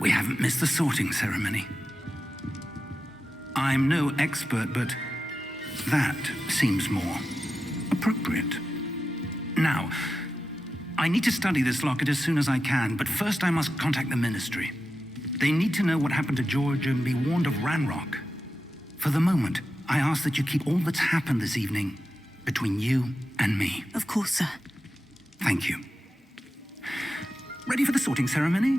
We haven't missed the sorting ceremony. I'm no expert, but that seems more appropriate. Now, I need to study this locket as soon as I can, but first I must contact the Ministry. They need to know what happened to George and be warned of Ranrock. For the moment, I ask that you keep all that's happened this evening between you and me. Of course, sir. Thank you. Ready for the sorting ceremony?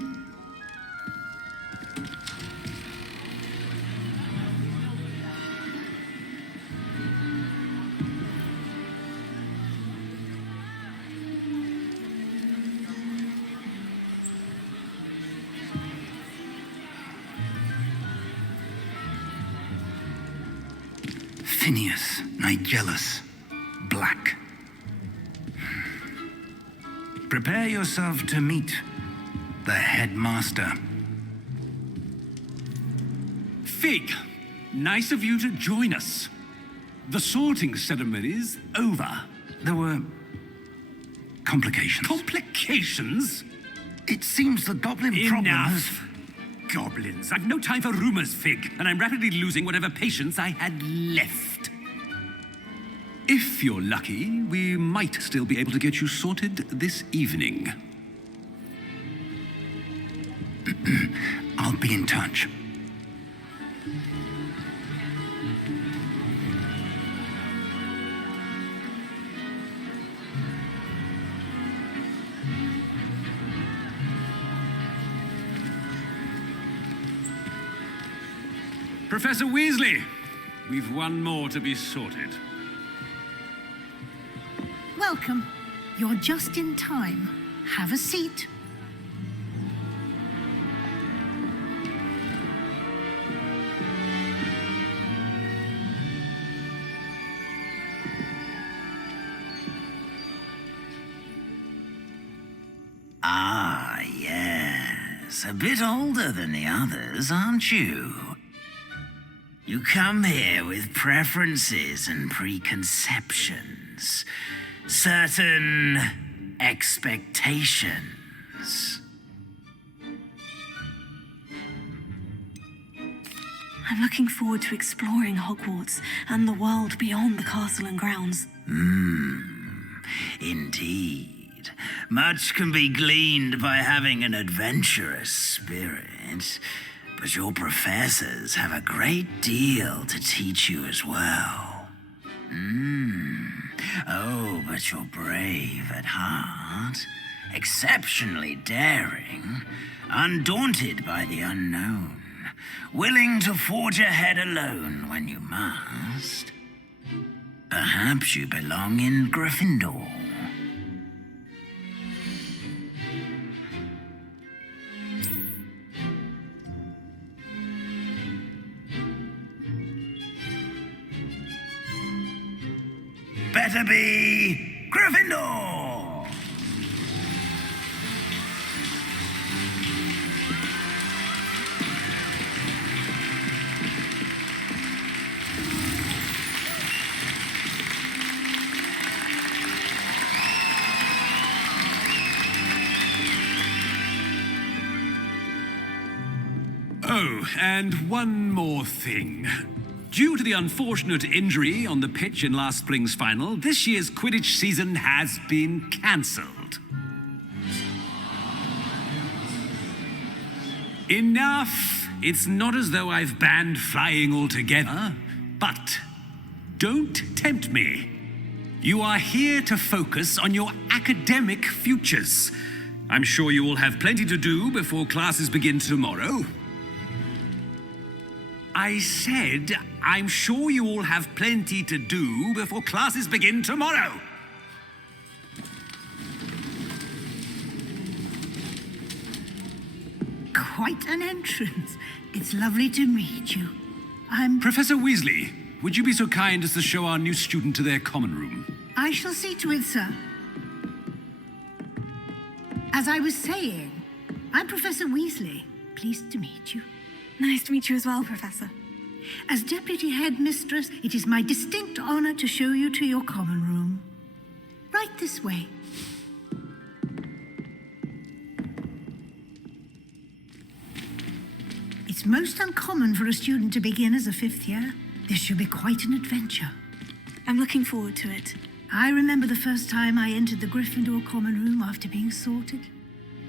Phineas, Nigellus, Black. Prepare yourself to meet the headmaster. Fig, nice of you to join us. The sorting ceremony's over. There were complications. Complications? It seems the goblin problem has... Enough. Goblins. I've no time for rumors, Fig, and I'm rapidly losing whatever patience I had left. If you're lucky, we might still be able to get you sorted this evening. I'll be in touch. Professor Weasley, we've one more to be sorted. Welcome. You're just in time. Have a seat. Ah, yes. A bit older than the others, aren't you? You come here with preferences and preconceptions. Certain expectations. I'm looking forward to exploring Hogwarts and the world beyond the castle and grounds. Indeed. Much can be gleaned by having an adventurous spirit, but your professors have a great deal to teach you as well. Oh, but you're brave at heart, exceptionally daring, undaunted by the unknown, willing to forge ahead alone when you must. Perhaps you belong in Gryffindor. Better be Gryffindor! Oh, and one more thing. Due to the unfortunate injury on the pitch in last spring's final, this year's Quidditch season has been cancelled. Enough! It's not as though I've banned flying altogether, but don't tempt me. You are here to focus on your academic futures. I'm sure you will have plenty to do before classes begin tomorrow. I said, I'm sure you all have plenty to do before classes begin tomorrow. Quite an entrance. It's lovely to meet you. Professor Weasley, would you be so kind as to show our new student to their common room? I shall see to it, sir. As I was saying, I'm Professor Weasley. Pleased to meet you. Nice to meet you as well, Professor. As Deputy Headmistress, it is my distinct honor to show you to your common room. Right this way. It's most uncommon for a student to begin as a fifth year. This should be quite an adventure. I'm looking forward to it. I remember the first time I entered the Gryffindor common room after being sorted.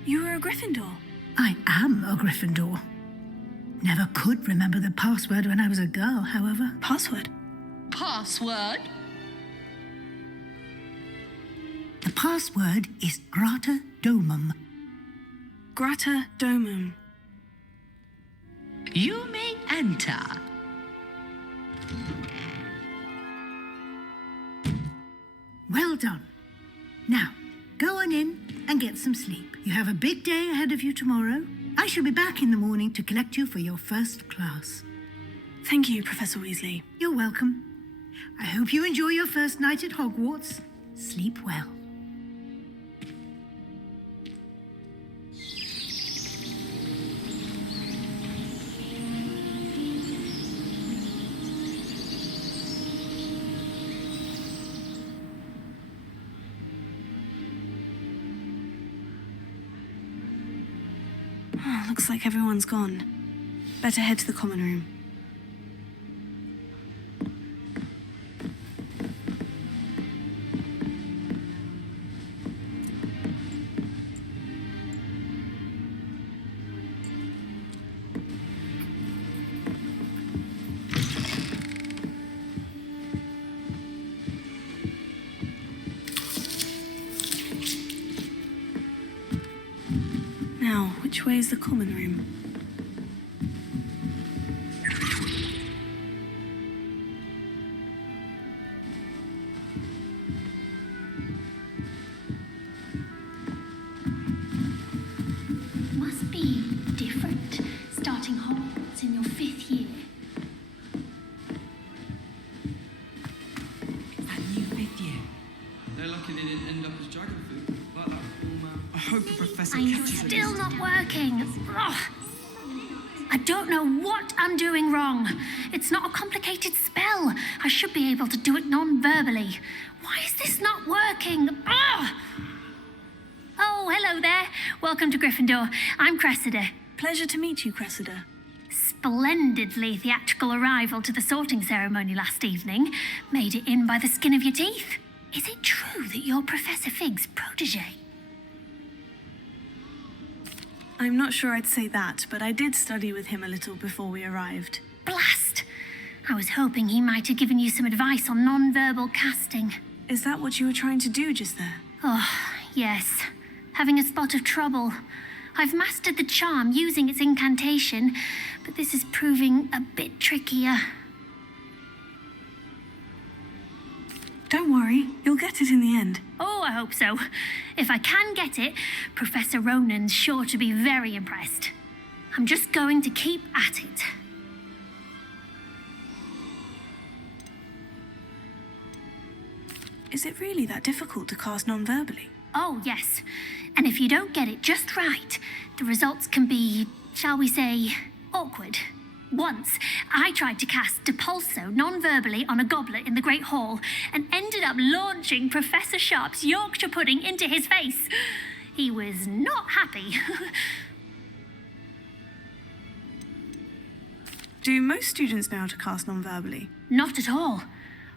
You were a Gryffindor. I am a Gryffindor. Never could remember the password when I was a girl, however. Password? Password? The password is Grata Domum. Grata Domum. You may enter. Well done. Now, go on in and get some sleep. You have a big day ahead of you tomorrow. I shall be back in the morning to collect you for your first class. Thank you, Professor Weasley. You're welcome. I hope you enjoy your first night at Hogwarts. Sleep well. Oh, looks like everyone's gone. Better head to the common room. Now, which way is the common room? Must be different, starting Hogwarts in your fifth year. It's that new fifth year. They're lucky they didn't end up as dragon food. Like that poor man. I hope the professor I'm catches it. still not working. Ugh. I don't know what I'm doing wrong. It's not a complicated spell. I should be able to do it non-verbally. Why is this not working? Ugh. Oh, hello there. Welcome to Gryffindor. I'm Cressida. Pleasure to meet you, Cressida. Splendidly theatrical arrival to the sorting ceremony last evening. Made it in by the skin of your teeth. Is it true that you're Professor Fig's protege? I'm not sure I'd say that, but I did study with him a little before we arrived. Blast! I was hoping he might have given you some advice on non-verbal casting. Is that what you were trying to do just there? Oh, yes. Having a spot of trouble. I've mastered the charm using its incantation, but this is proving a bit trickier. Don't worry, you'll get it in the end. Oh, I hope so. If I can get it, Professor Ronan's sure to be very impressed. I'm just going to keep at it. Is it really that difficult to cast non-verbally? Oh, yes. And if you don't get it just right, the results can be, shall we say, awkward. Once, I tried to cast Depulso non-verbally on a goblet in the Great Hall and ended up launching Professor Sharp's Yorkshire pudding into his face. He was not happy. Do most students know how to cast non-verbally? Not at all.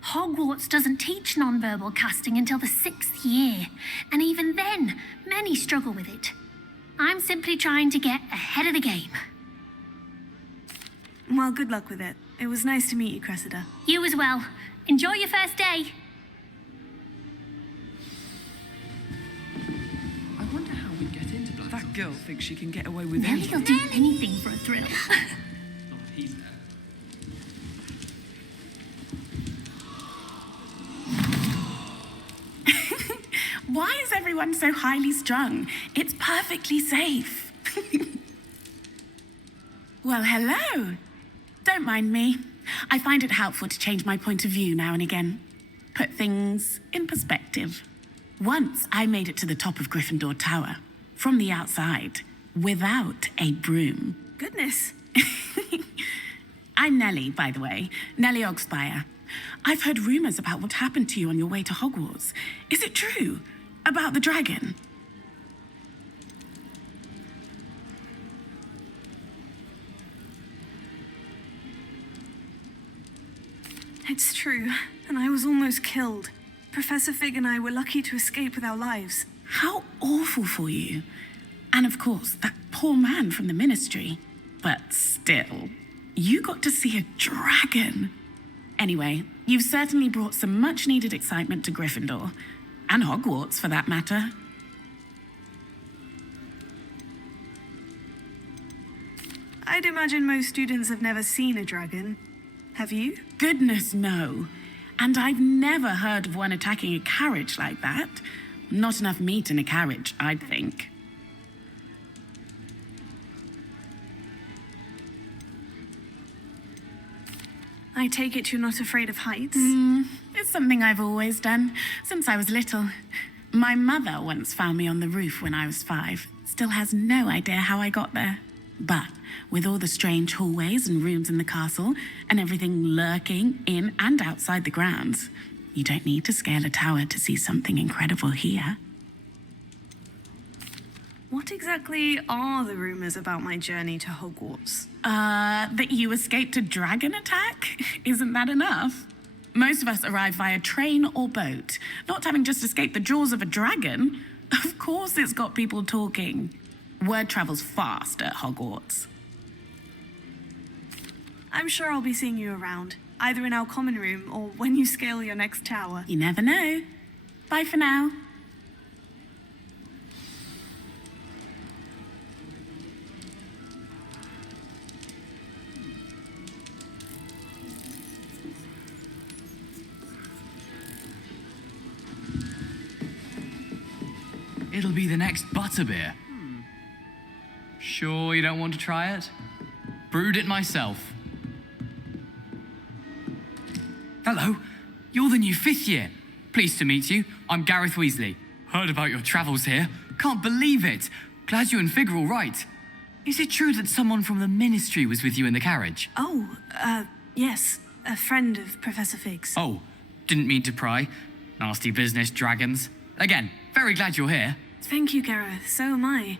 Hogwarts doesn't teach non-verbal casting until the 6th year, and even then, many struggle with it. I'm simply trying to get ahead of the game. Well, good luck with it. It was nice to meet you, Cressida. You as well. Enjoy your first day. I wonder how we get into Black That girl thinks she can get away with Nelly anything. will do anything for a thrill. Oh, he's there. Why is everyone so highly strung? It's perfectly safe. Well, hello. Don't mind me. I find it helpful to change my point of view now and again. Put things in perspective. Once I made it to the top of Gryffindor Tower, from the outside, without a broom. Goodness. I'm Nellie, by the way. Nellie Ogspire. I've heard rumors about what happened to you on your way to Hogwarts. Is it true? About the dragon? It's true, and I was almost killed. Professor Fig and I were lucky to escape with our lives. How awful for you. And of course, that poor man from the ministry. But still, you got to see a dragon. Anyway, you've certainly brought some much-needed excitement to Gryffindor. And Hogwarts, for that matter. I'd imagine most students have never seen a dragon. Have you? Goodness, no. And I've never heard of one attacking a carriage like that. Not enough meat in a carriage, I'd think. I take it you're not afraid of heights? It's something I've always done, since I was little. My mother once found me on the roof when I was 5. Still has no idea how I got there. But with all the strange hallways and rooms in the castle, and everything lurking in and outside the grounds, you don't need to scale a tower to see something incredible here. What exactly are the rumors about my journey to Hogwarts? That you escaped a dragon attack? Isn't that enough? Most of us arrive via train or boat, not having just escaped the jaws of a dragon. Of course it's got people talking. Word travels fast at Hogwarts. I'm sure I'll be seeing you around, either in our common room or when you scale your next tower. You never know. Bye for now. It'll be the next butterbeer. Sure you don't want to try it? Brewed it myself. Hello, you're the new 5th year. Pleased to meet you. I'm Gareth Weasley. Heard about your travels here. Can't believe it. Glad you and Fig are all right. Is it true that someone from the ministry was with you in the carriage? Oh, yes. A friend of Professor Fig's. Oh, didn't mean to pry. Nasty business, dragons. Again, very glad you're here. Thank you, Gareth. So am I.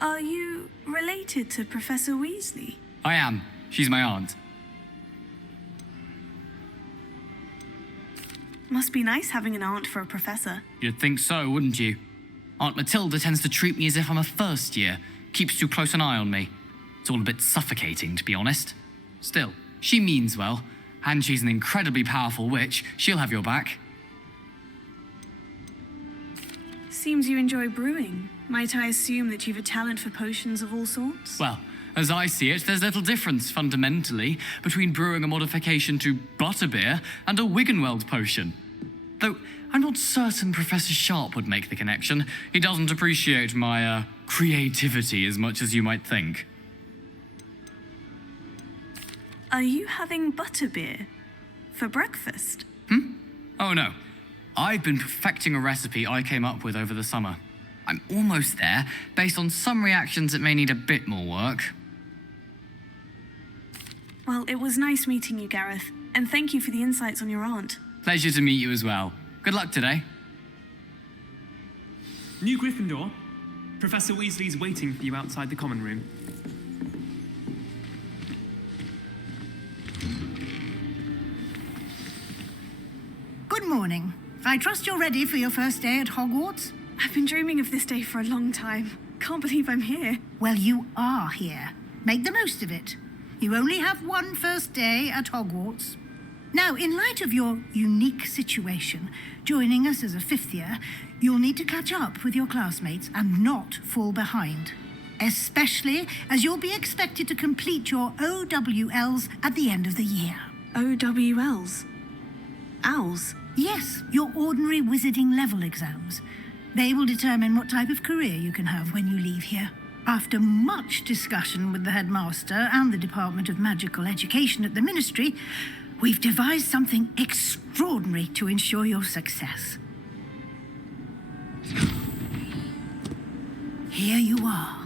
Are you related to Professor Weasley? I am. She's my aunt. Must be nice having an aunt for a professor. You'd think so, wouldn't you? Aunt Matilda tends to treat me as if I'm a first year. Keeps too close an eye on me. It's all a bit suffocating, to be honest. Still, she means well, and she's an incredibly powerful witch. She'll have your back. Seems you enjoy brewing. Might I assume that you've a talent for potions of all sorts? Well, as I see it, there's little difference, fundamentally, between brewing a modification to butterbeer and a Wiggenweld potion. Though, I'm not certain Professor Sharp would make the connection. He doesn't appreciate my, creativity as much as you might think. Are you having butterbeer for breakfast? Oh no. I've been perfecting a recipe I came up with over the summer. I'm almost there, based on some reactions that may need a bit more work. Well, it was nice meeting you, Gareth, and thank you for the insights on your aunt. Pleasure to meet you as well. Good luck today. New Gryffindor. Professor Weasley's waiting for you outside the common room. Good morning. I trust you're ready for your first day at Hogwarts? I've been dreaming of this day for a long time. Can't believe I'm here. Well, you are here. Make the most of it. You only have one first day at Hogwarts. Now, in light of your unique situation, joining us as a 5th year, you'll need to catch up with your classmates and not fall behind. Especially as you'll be expected to complete your OWLs at the end of the year. OWLs? Owls? Yes, your ordinary wizarding level exams. They will determine what type of career you can have when you leave here. After much discussion with the headmaster and the Department of Magical Education at the Ministry, we've devised something extraordinary to ensure your success. Here you are.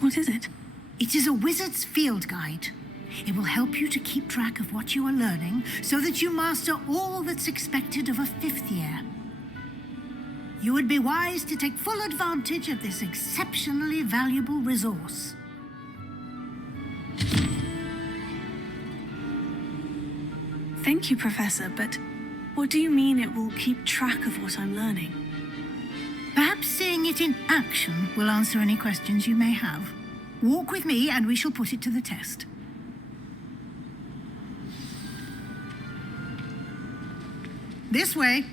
What is it? It is a wizard's field guide. It will help you to keep track of what you are learning so that you master all that's expected of a 5th year. You would be wise to take full advantage of this exceptionally valuable resource. Thank you, Professor, but what do you mean it will keep track of what I'm learning? Perhaps seeing it in action will answer any questions you may have. Walk with me and we shall put it to the test. This way.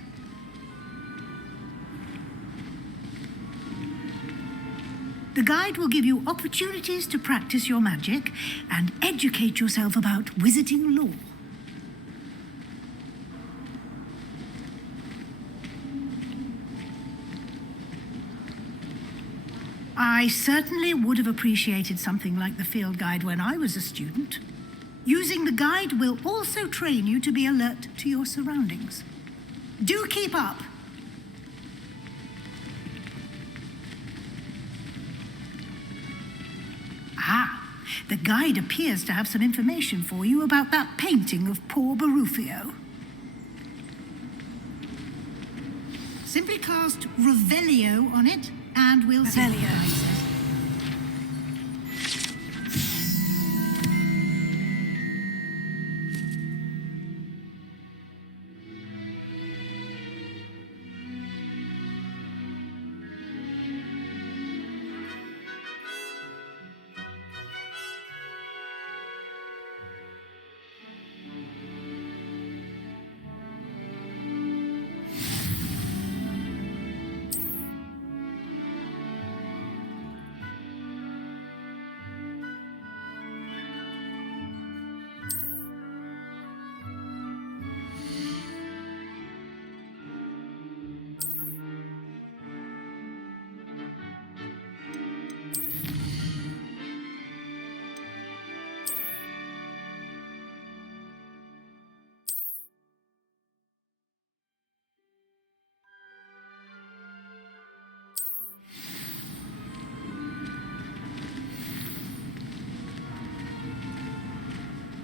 The guide will give you opportunities to practice your magic and educate yourself about wizarding lore. I certainly would have appreciated something like the field guide when I was a student. Using the guide will also train you to be alert to your surroundings. Do keep up. The guide appears to have some information for you about that painting of poor Barufio. Simply cast Revelio on it, and we'll see. Revelio.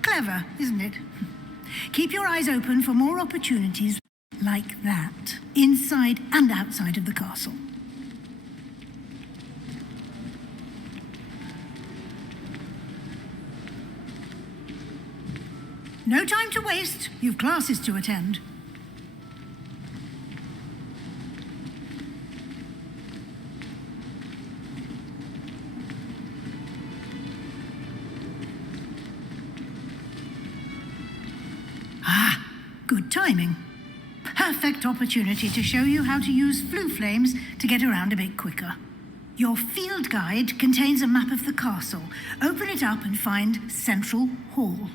Clever, isn't it? Keep your eyes open for more opportunities like that, inside and outside of the castle. No time to waste. You've classes to attend. Good timing. Perfect opportunity to show you how to use flue flames to get around a bit quicker. Your field guide contains a map of the castle. Open it up and find Central Hall.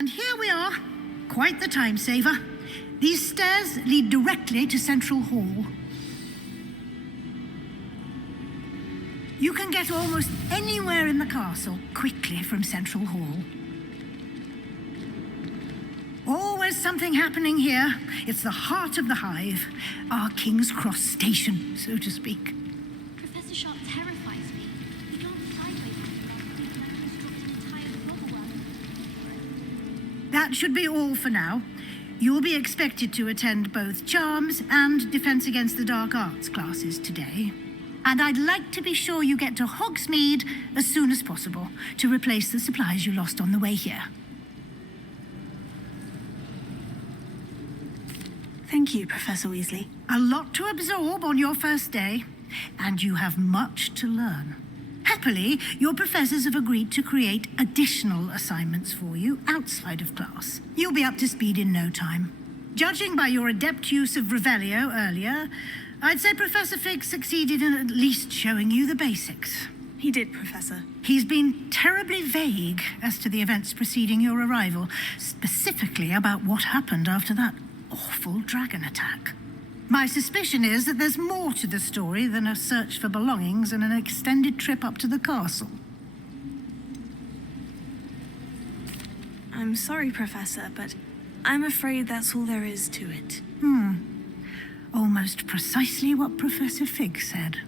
And here we are. Quite the time saver. These stairs lead directly to Central Hall. You can get almost anywhere in the castle quickly from Central Hall. Always something happening here. It's the heart of the hive. Our King's Cross station, so to speak. Professor Sharp terrifies me. He glanced sideways at me last week like he struck an entire novel world. That should be all for now. You'll be expected to attend both Charms and Defense Against the Dark Arts classes today. And I'd like to be sure you get to Hogsmeade as soon as possible to replace the supplies you lost on the way here. Thank you, Professor Weasley. A lot to absorb on your first day, and you have much to learn. Happily, your professors have agreed to create additional assignments for you outside of class. You'll be up to speed in no time. Judging by your adept use of Revelio earlier, I'd say Professor Fig succeeded in at least showing you the basics. He did, Professor. He's been terribly vague as to the events preceding your arrival, specifically about what happened after that awful dragon attack. My suspicion is that there's more to the story than a search for belongings and an extended trip up to the castle. I'm sorry, Professor, but I'm afraid that's all there is to it. Almost precisely what Professor Fig said.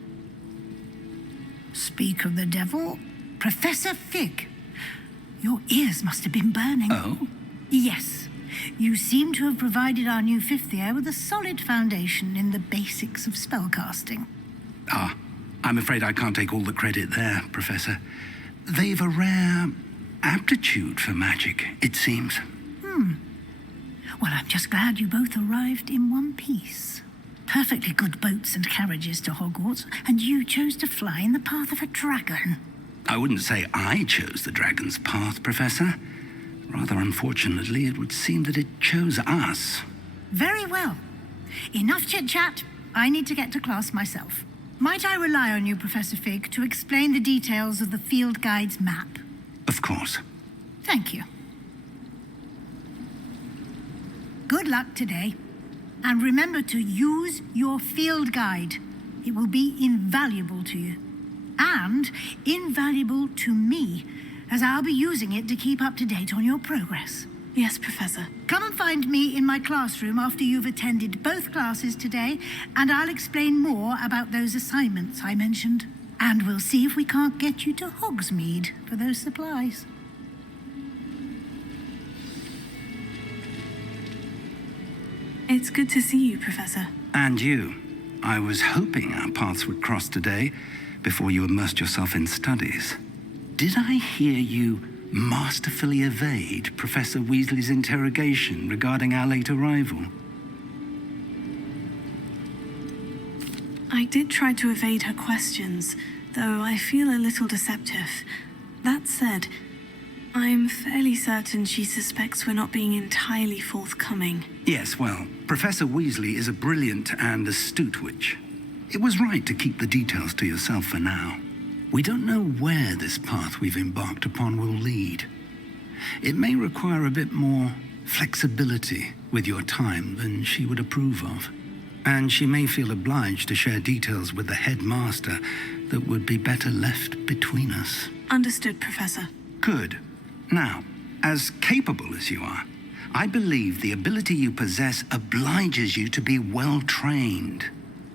Speak of the devil, Professor Fig. Your ears must have been burning. Oh? Yes. You seem to have provided our new fifth year with a solid foundation in the basics of spellcasting. Ah, I'm afraid I can't take all the credit there, Professor. They've a rare aptitude for magic, it seems. Well, I'm just glad you both arrived in one piece. Perfectly good boats and carriages to Hogwarts, and you chose to fly in the path of a dragon. I wouldn't say I chose the dragon's path, Professor. Rather unfortunately, it would seem that it chose us. Very well. Enough chit-chat. I need to get to class myself. Might I rely on you, Professor Fig, to explain the details of the field guide's map? Of course. Thank you. Good luck today. And remember to use your field guide. It will be invaluable to you. And invaluable to me, as I'll be using it to keep up to date on your progress. Yes, Professor. Come and find me in my classroom after you've attended both classes today, and I'll explain more about those assignments I mentioned. And we'll see if we can't get you to Hogsmeade for those supplies. It's good to see you, Professor. And you. I was hoping our paths would cross today before you immersed yourself in studies. Did I hear you masterfully evade Professor Weasley's interrogation regarding our late arrival? I did try to evade her questions, though I feel a little deceptive. That said, I'm fairly certain she suspects we're not being entirely forthcoming. Yes, well, Professor Weasley is a brilliant and astute witch. It was right to keep the details to yourself for now. We don't know where this path we've embarked upon will lead. It may require a bit more flexibility with your time than she would approve of. And she may feel obliged to share details with the headmaster that would be better left between us. Understood, Professor. Good. Now, as capable as you are, I believe the ability you possess obliges you to be well trained.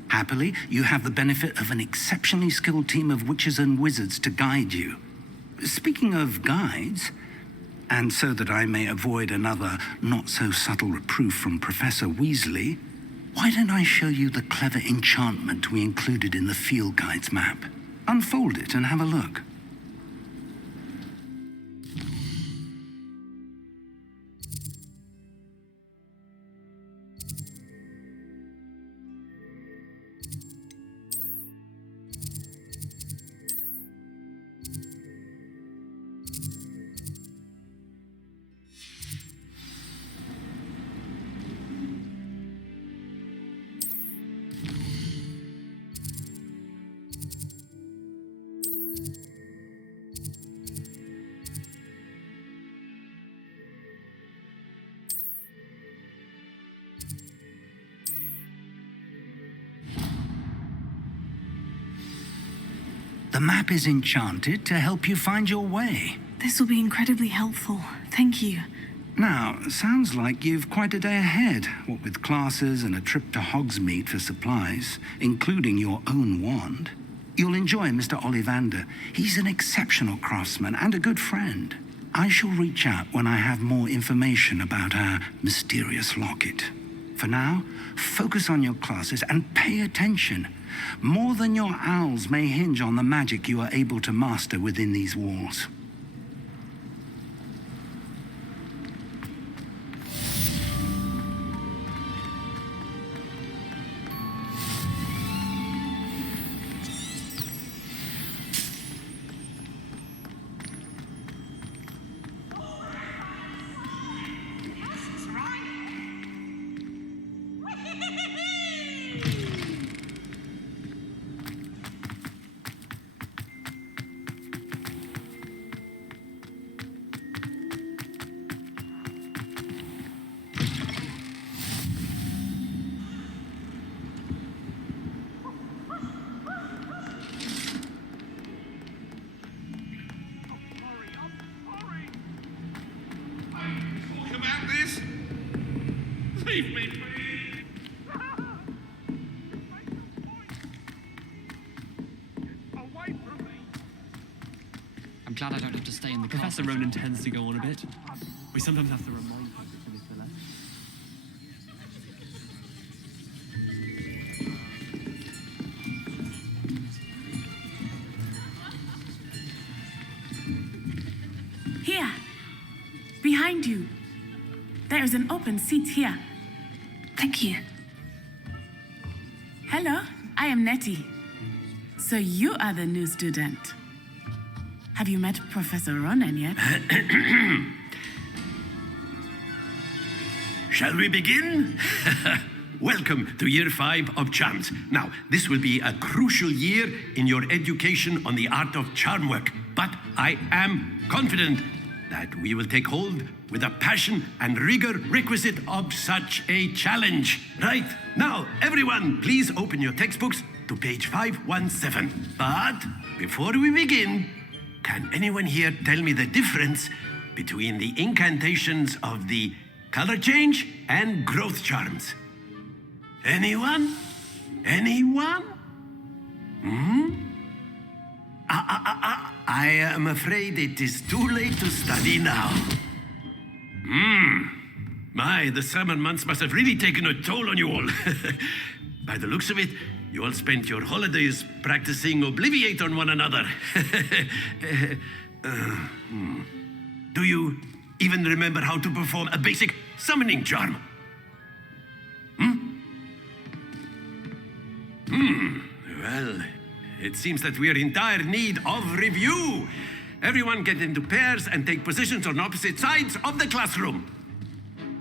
Happily, you have the benefit of an exceptionally skilled team of witches and wizards to guide you. Speaking of guides, and so that I may avoid another not-so-subtle reproof from Professor Weasley, why don't I show you the clever enchantment we included in the field guide's map? Unfold it and have a look. The map is enchanted to help you find your way. This will be incredibly helpful. Thank you. Now, sounds like you've quite a day ahead, what with classes and a trip to Hogsmeade for supplies, including your own wand. You'll enjoy Mr. Ollivander. He's an exceptional craftsman and a good friend. I shall reach out when I have more information about our mysterious locket. For now, focus on your classes and pay attention. More than your owls may hinge on the magic you are able to master within these walls. Leave me be! Away from me! I'm glad I don't have to stay in the car. Professor Ronan tends to go on a bit. We sometimes have to remind him to this villa. Here. Behind you. There's an open seat here. Thank you. Hello, I am Nettie. So you are the new student. Have you met Professor Ronan yet? Shall we begin? Welcome to Year 5 of Charms. Now, this will be a crucial year in your education on the art of charm work, but I am confident that we will take hold with the passion and rigor requisite of such a challenge. Right, now, everyone, please open your textbooks to page 517. But before we begin, can anyone here tell me the difference between the incantations of the color change and growth charms? Anyone? Anyone? I am afraid it is too late to study now. My, the summer months must have really taken a toll on you all. By the looks of it, you all spent your holidays practicing Obliviate on one another. Do you even remember how to perform a basic summoning charm? Well, it seems that we are in dire need of review. Everyone get into pairs and take positions on opposite sides of the classroom.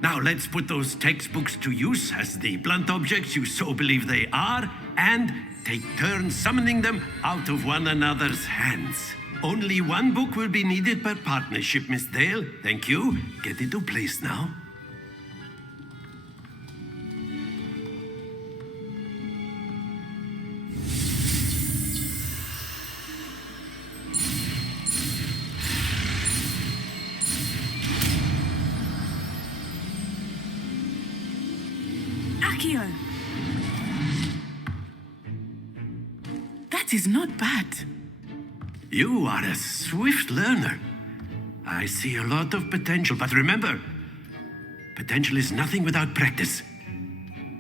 Now let's put those textbooks to use as the blunt objects you so believe they are, and take turns summoning them out of one another's hands. Only one book will be needed per partnership, Miss Dale. Thank you. Get into place now. Accio. That is not bad. You are a swift learner. I see a lot of potential, but remember, potential is nothing without practice.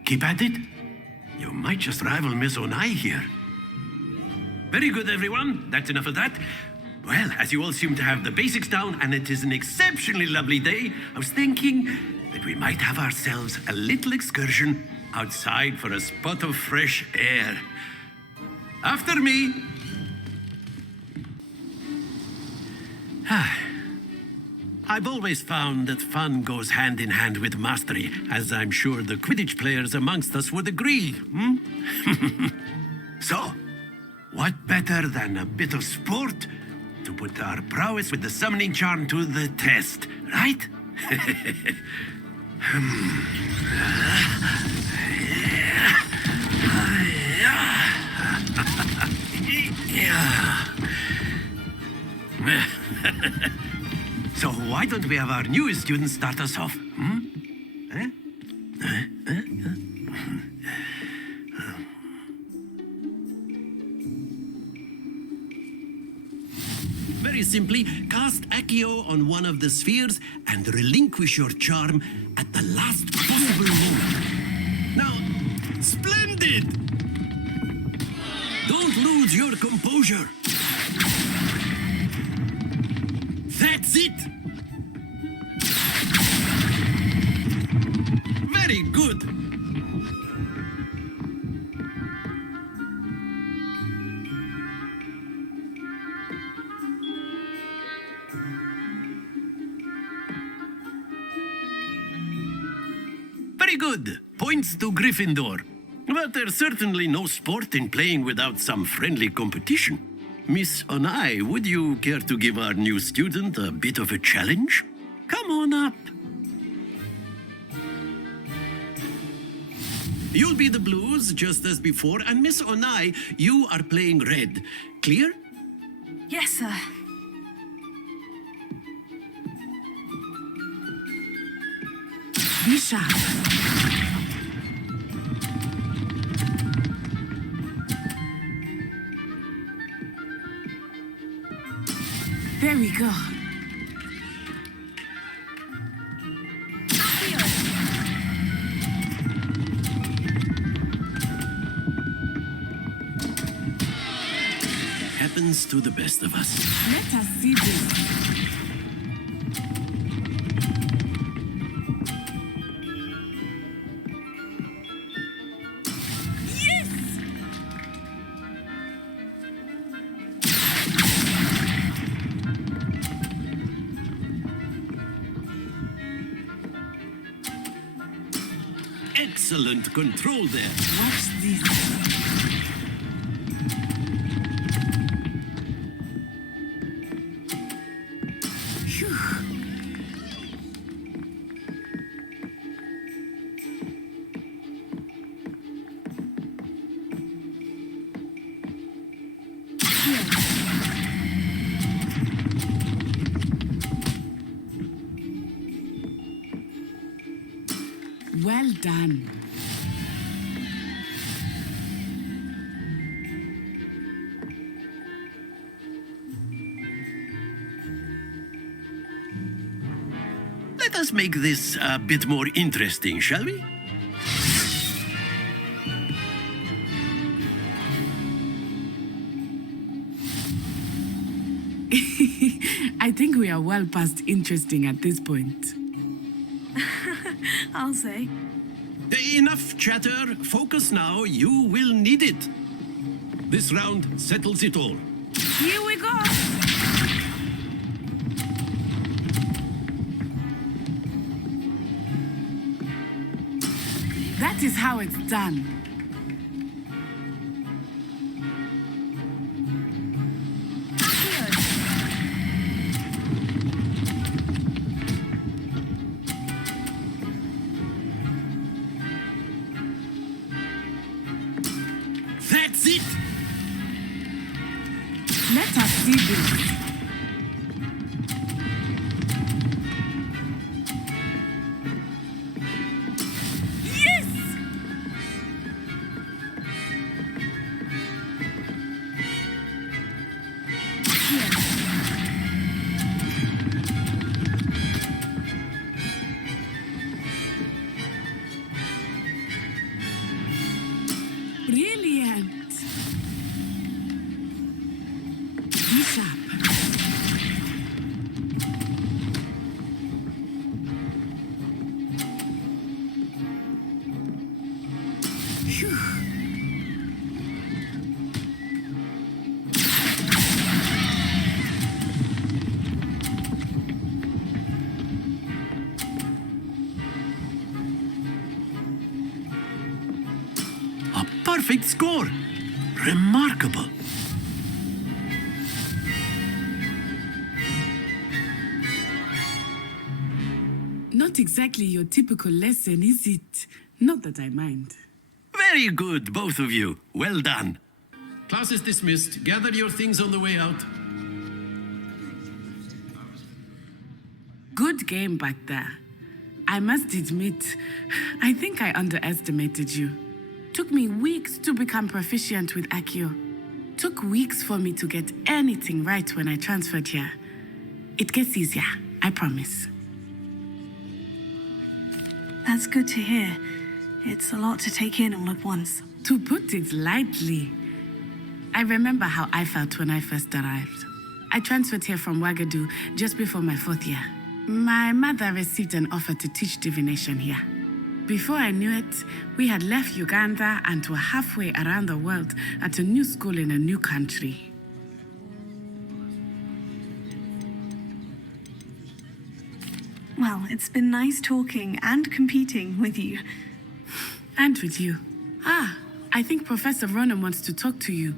Keep at it. You might just rival Miss Onai here. Very good, everyone. That's enough of that. Well, as you all seem to have the basics down, and it is an exceptionally lovely day, I was thinking that we might have ourselves a little excursion outside for a spot of fresh air. After me. I've always found that fun goes hand in hand with mastery, as I'm sure the Quidditch players amongst us would agree. So, what better than a bit of sport to put our prowess with the summoning charm to the test, right? So why don't we have our newest student start us off? Very simply, cast Accio on one of the spheres and relinquish your charm at the last possible moment. Now, splendid! Don't lose your composure. That's it! Very good! Very good. Points to Gryffindor. But there's certainly no sport in playing without some friendly competition. Miss Onai, would you care to give our new student a bit of a challenge? Come on up. You'll be the blues, just as before, and Miss Onai, you are playing red. Clear? Yes, sir. Be sharp. There we go. Happens to the best of us. Let us see this. Yes! Excellent control there. Watch this. Well done. Let us make this a bit more interesting, shall we? I think we are well past interesting at this point. I'll say. Enough chatter. Focus now. You will need it. This round settles it all. Here we go. That is how it's done. That's it! Let us see this. Yes! Brilliant. Be sharp. Phew. A perfect score. Remarkable. Not exactly your typical lesson, is it? Not that I mind. Very good, both of you. Well done. Class is dismissed. Gather your things on the way out. Good game back there. I must admit, I think I underestimated you. Took me weeks to become proficient with Accio. Took weeks for me to get anything right when I transferred here. It gets easier, I promise. That's good to hear. It's a lot to take in all at once. To put it lightly, I remember how I felt when I first arrived. I transferred here from Ouagadougou just before my 4th year. My mother received an offer to teach divination here. Before I knew it, we had left Uganda and were halfway around the world at a new school in a new country. Well, it's been nice talking and competing with you. And with you. Ah, I think Professor Ronan wants to talk to you.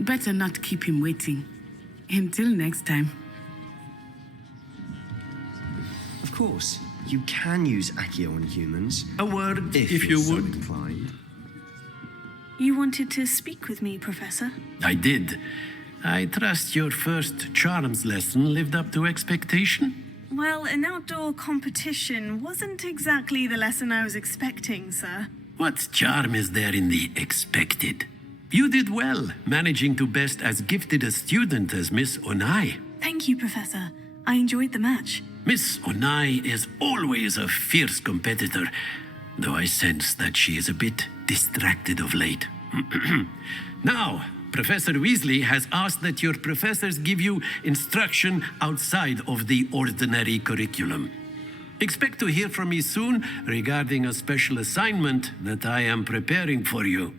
Better not keep him waiting. Until next time. Of course, you can use Accio on humans. A word, if you're you so would. inclined. You wanted to speak with me, Professor? I did. I trust your first charms lesson lived up to expectation. Well, an outdoor competition wasn't exactly the lesson I was expecting, sir. What charm is there in the expected? You did well, managing to best as gifted a student as Miss Onai. Thank you, Professor. I enjoyed the match. Miss Onai is always a fierce competitor, though I sense that she is a bit distracted of late. Now, Professor Weasley has asked that your professors give you instruction outside of the ordinary curriculum. Expect to hear from me soon regarding a special assignment that I am preparing for you.